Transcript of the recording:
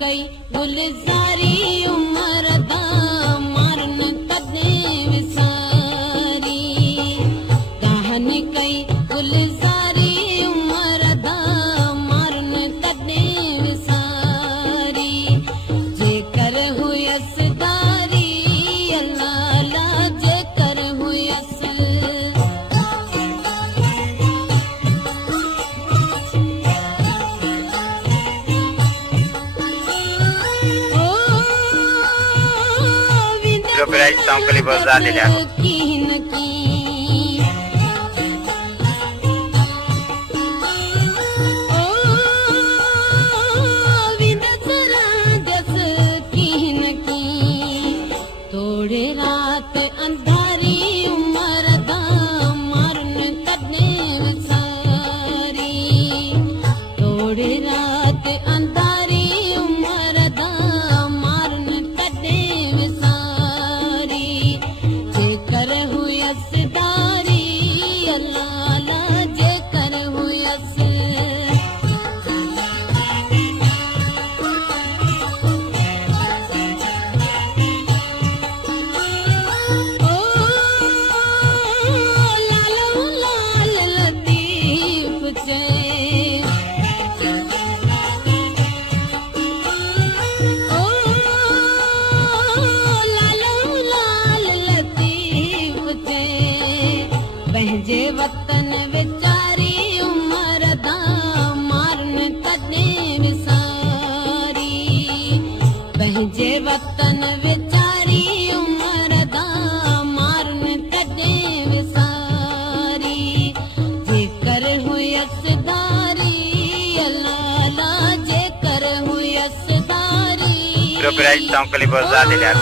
कई गुलज़ारी उमर दा मारन कदे विसारी कहन कई गुलज़ारी उमर दा मारन कदे विसारी जेकर हुयसदारी अल्लाह ला जेकर हुयस Copyright song के लिए बहुत ज़्यादा ले लिया। थोड़े रात अंधारी उमर दा मारन कदे विसारी थोड़े रात अंधारी उमर दा मारन कदे विसारी जेकर हुयसदारी अल्लाह ला जेकर हुयस पंहिंजे वतन विचारी उमर दा मारन कदे विसारी पंहिंजे वतन विचारी उमर दा मारन कदे विसारी जेकर हुयसदारी अल्लाह ला जेकर हुयसदारी Copyright song के लिए बहुत ज़्यादा ले लिया।